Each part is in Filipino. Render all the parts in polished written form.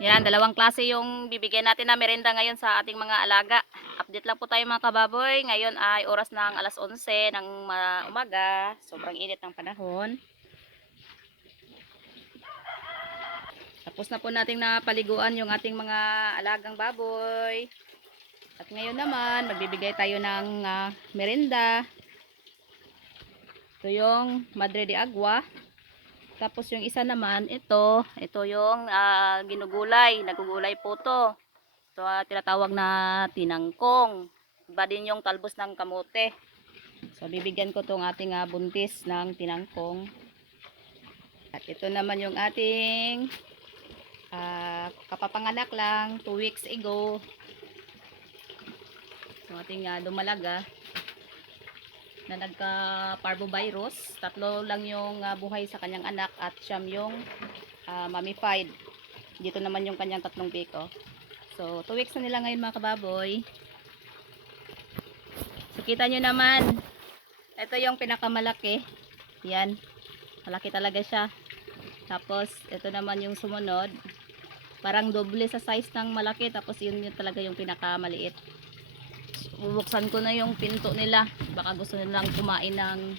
Yan, dalawang klase yung bibigyan natin na merenda ngayon sa ating mga alaga. Update lang po tayo mga kababoy. Ngayon ay oras ng alas 11 ng umaga. Sobrang init ng panahon. Tapos na po nating napaliguan yung ating mga alagang baboy. At ngayon naman, magbibigay tayo ng merenda. Ito yung Madre de Agua. Tapos yung isa naman, ito yung ginugulay. Nagugulay po to. Ito tinatawag na tinangkong. Iba din yung talbos ng kamote. So bibigyan ko tong ating buntis ng tinangkong. At ito naman yung ating kapapanganak lang 2 weeks ago. So ating dumalaga na nagka parvovirus. 3 lang yung buhay sa kanyang anak at siyam yung mummified. Dito naman yung kanyang 3 biko. So 2 weeks na nila ngayon mga kababoy. So kita nyo naman, ito yung pinakamalaki. Yan, malaki talaga siya. Tapos ito naman yung sumunod, parang doble sa size ng malaki. Tapos yun talaga yung pinakamaliit. Bubuksan ko na yung pinto nila, baka gusto nilang kumain ng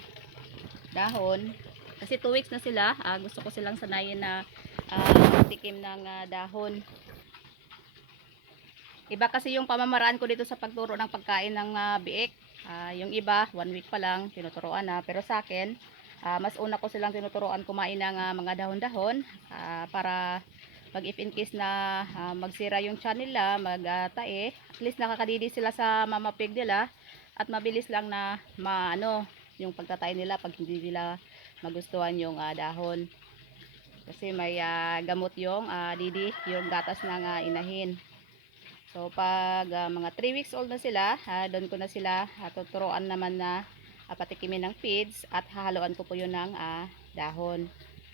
dahon kasi 2 weeks na sila. Gusto ko silang sanayin na tikim ng dahon. Iba kasi yung pamamaraan ko dito sa pagturo ng pagkain ng biik. Yung iba 1 week pa lang tinuturuan na, pero sa akin mas una ko silang tinuturuan kumain ng mga dahon-dahon para pag if in case na magsira yung tiyan nila, magtae, at least nakakadidi sila sa mama pig nila at mabilis lang na yung pagtatay nila pag hindi nila magustuhan yung dahon. Kasi may gamot yung didi, yung gatas ng inahin. So pag mga 3 weeks old na sila, doon ko na sila tuturuan naman na patikimin ng feeds at hahaluan ko po yun ng dahon.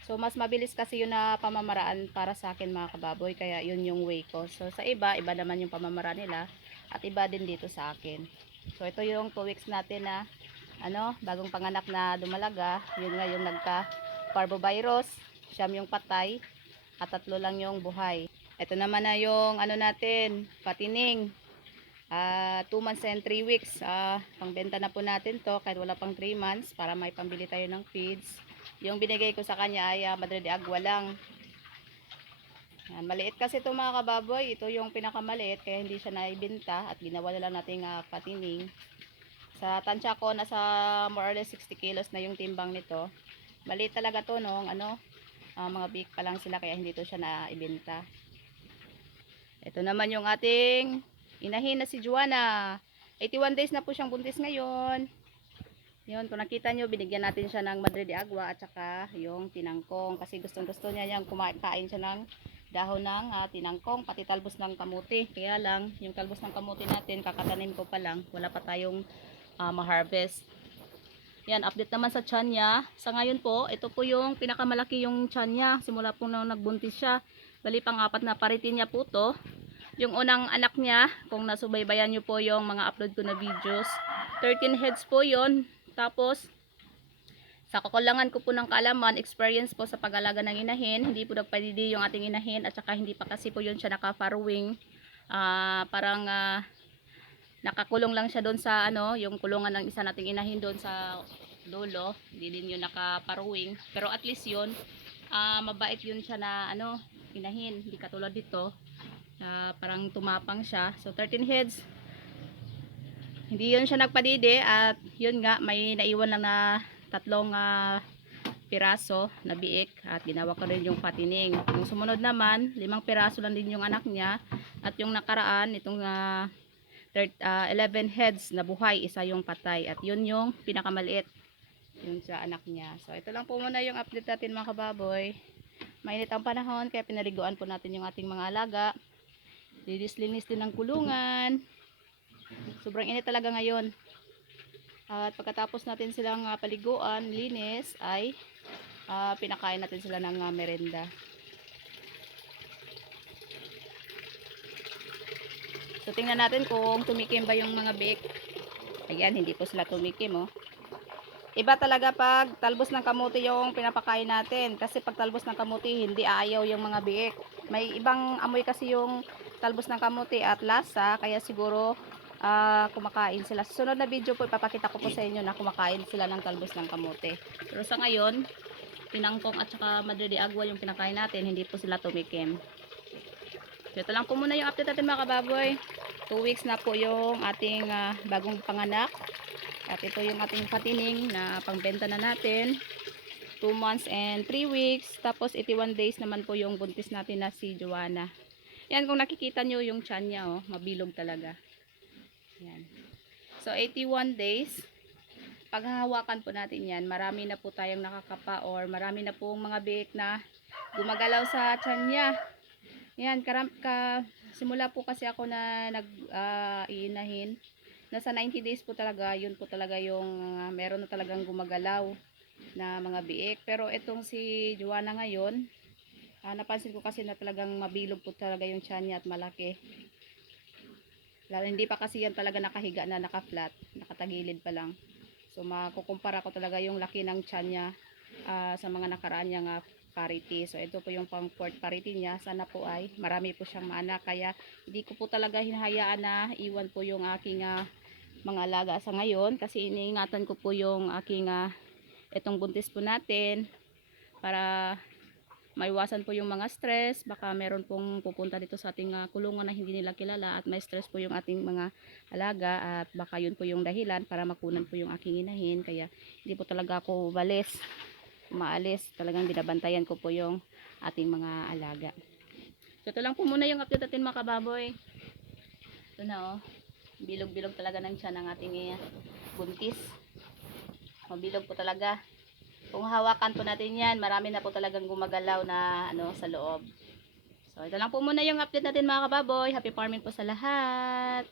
So mas mabilis kasi yun na pamamaraan para sa akin mga kababoy, kaya yun yung way ko. So sa iba naman yung pamamaraan nila at iba din dito sa akin. So ito yung 2 weeks natin na bagong panganak na dumalaga. Yun nga yung nagka parvovirus, siyam yung patay at 3 lang yung buhay. Ito naman na yung natin, patining. 2 months and 3 weeks. Pangbenta na po natin to kahit wala pang 3 months para may pambili tayo ng feeds. Yung binigay ko sa kanya ay Madre de Agua lang. Yan, maliit kasi ito mga kababoy. Ito yung pinakamaliit kaya hindi siya naibenta at ginawa na lang nating patining. Sa tansya ko nasa more or less 60 kilos na yung timbang nito. Maliit talaga to nung mga big pa lang sila kaya hindi to siya naibenta. Ito naman yung ating inahin na si Juana. 81 days na po siyang buntis ngayon. Yun, kung nakita nyo, binigyan natin siya ng Madre de Agua at saka yung tinangkong. Kasi gustong-gusto niya yung kumakain siya ng dahon ng tinangkong, pati talbos ng kamuti. Kaya lang, yung talbos ng kamuti natin, kakatanim ko pa lang. Wala pa tayong ma-harvest. Yan, update naman sa tiyan niya. Sa ngayon po, ito po yung pinakamalaki yung tiyan niya. Simula po nung nagbuntis siya. Bali, pang-4 na paritin niya po to. Yung unang anak niya, kung nasubaybayan nyo po yung mga upload ko na videos, 13 heads po yon. Tapos, sa kakulangan ko po ng kaalaman, experience po sa pag-alaga ng inahin, hindi po nagpadidi yung ating inahin at saka hindi pa kasi po yun siya naka-farrowing. Parang nakakulong lang siya doon sa yung kulungan ng isa nating inahin doon sa dulo. Hindi din yun naka-farrowing. Pero at least yun, mabait yun siya na inahin. Hindi katulad dito. Parang tumapang siya. So 13 heads. Hindi yun siya nagpadide at yun nga may naiwan lang na 3 piraso na biik at ginawa ko rin yung patining. Yung sumunod naman 5 piraso lang din yung anak niya at yung nakaraan itong 11 heads na buhay, isa yung patay at yun yung pinakamaliit yun sa anak niya. So ito lang po muna yung update natin mga kababoy. Mainit ang panahon kaya pinaliguan po natin yung ating mga alaga. Linis-linis din ng kulungan. Sobrang init talaga ngayon. At pagkatapos natin silang paliguan, linis, ay pinakain natin sila ng merenda. So tingnan natin kung tumikim ba yung mga biik. Ayan, hindi po sila tumikim Iba talaga pag talbos ng kamuti yung pinapakain natin. Kasi pag talbos ng kamuti, hindi aayaw yung mga biik. may ibang amoy kasi yung talbos ng kamote at lasa, kaya siguro kumakain sila. Sa sunod na video po, ipapakita ko po sa inyo na kumakain sila ng talbos ng kamote. Pero sa ngayon, tinangkong at saka madre de agua yung kinakain natin, hindi po sila tumikim. So, ito lang po muna yung update natin mga kababoy. 2 weeks na po yung ating bagong panganak. At ito yung ating patining na pangbenta na natin. 2 months and 3 weeks. Tapos 81 days naman po yung buntis natin na si Joanna. Yan, kung nakikita nyo yung tiyan niya, oh, mabilog talaga. Yan. So 81 days. Paghahawakan po natin yan, marami na po tayong nakakapa or marami na pong mga biik na gumagalaw sa tiyan niya. Yan, simula po kasi ako na iinahin. Nasa 90 days po talaga, yun po talaga yung meron na talagang gumagalaw na mga biik. Pero itong si Joanna ngayon, napansin ko kasi na talagang mabilog po talaga yung tiyan niya at malaki. Lalo hindi pa kasi yan talaga nakahiga na naka-flat, nakatagilid pa lang. So makukumpara ko talaga yung laki ng tiyan niya sa mga nakaraan niyang parity. So ito po yung pang fourth parity niya. Sana po ay marami po siyang maanak. Kaya hindi ko po talaga hinahayaan na iwan po yung aking mga alaga sa ngayon. Kasi iniingatan ko po yung aking itong buntis po natin. Para maiwasan po yung mga stress. Baka meron pong pupunta dito sa ating kulungan na hindi nila kilala. At may stress po yung ating mga alaga. At baka yun po yung dahilan para makunan po yung aking inahin. Kaya hindi po talaga ako umaalis, talagang binabantayan ko po yung ating mga alaga. So ito lang po muna yung update natin mga kababoy. Ito na, oh, bilog-bilog talaga ng tiyan ng ating buntis. Mabilog po talaga. Kung hawakan po natin yan, marami na po talagang gumagalaw na sa loob. So ito lang po muna yung update natin mga kababoy. Happy farming po sa lahat.